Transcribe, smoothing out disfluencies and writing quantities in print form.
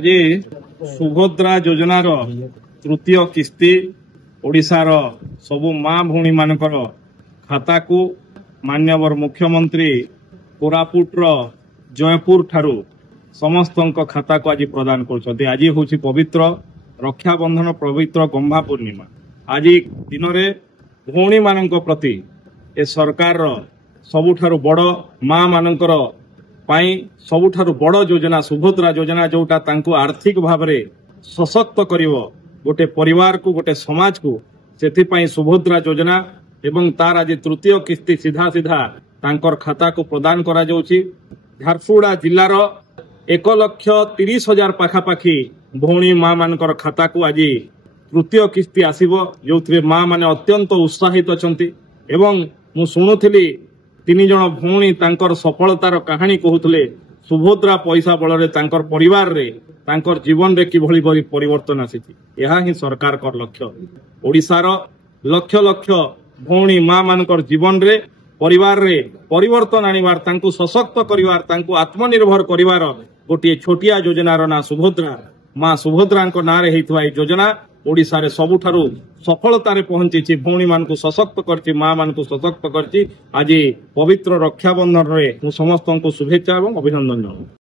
आज सुभद्रा योजनार तृतीय किस्ती ओडिशार सबु माँ भौणी मानकर खाता को मान्यवर मुख्यमंत्री कोरापुटर जयपुर ठारू समस्त खाता को आज प्रदान कर। आज हूँ पवित्र रक्षाबंधन पवित्र गंभा पूर्णिमा। आज दिन में भौणी मान प्रति ए सरकार सबुठारु बड़ माँ मानकर सबुठारु बड़ योजना सुभद्रा योजना जोटा तांको आर्थिक भाव में सशक्त करिवो गोटे परिवार को गोटे समाज को से सुभद्रा योजना एवं तार आज तृतीय किस्ती सीधा सीधा तांकर खाता को प्रदान करा जाउछि। झारसुगुड़ा जिलार 1,30,000 पाखापाखी भौणी माँ मानकर खाता को आज तृतीय किस्ती आसीबो जो माँ माने अत्यंत उत्साहित अछंती। एवं मु शुणुथिली 3 जण भौणी तांकर सफलतार कहानी कहूले सुभद्रा पैसा बल तांकर परिवार रे तांकर जीवन रे किभली परिवर्तन आसीछि। यह ही सरकार कर लक्ष्य ओडिशार लक्ष लक्ष भौणी माँ मानकर जीवन रे परिवार रे परिवर्तन आनिबार तांको सशक्त करिवार तांको आत्मनिर्भर करिवार गोटे छोटिया योजनार ना सुभद्रा माँ सुभद्रा नाँ रे हेइथवा योजना ओडिशा रे सबुठारु सफलतार पहुंची भौणी मान को सशक्त करछि माँ मान को सशक्त करछि। आज पवित्र रक्षाबंधन रे मु समस्त को शुभेच्छा और अभिनंदन जणाउछि।